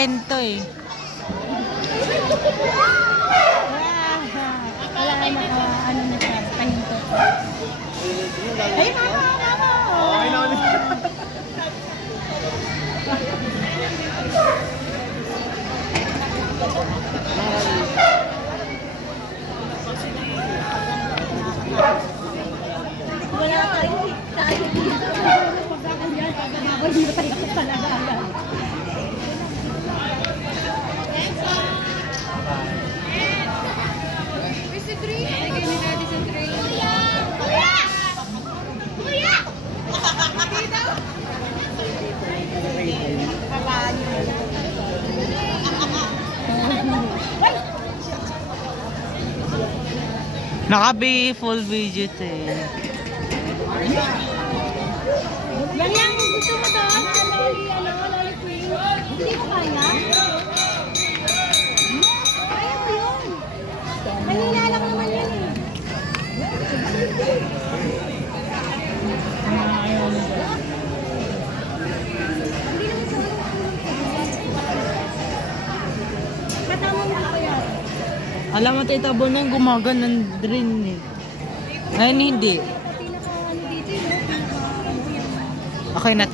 pahinto eh. Wala ay ano na siya, pahinto. Ay, mama! Okay na ulit. Wala tayo dito. Pag ako yan, hindi pa rin ako talaga. Where's the drink? Lagay ni Daddy sa drink. Kuya! Kuya! Kuya! Dito! Naka-be full video to eh. Yan lang kung gusto mo doon. Loli queen. Hindi ko kaya. Kaya ko yun. Kanina lang naman yan eh. Katama mo ako yan. Alam mo, Tita Bon, nang gumaganon rin eh. Ngayon hindi. Pinaka ano dito, no? Pinaka ano yan. Okay na.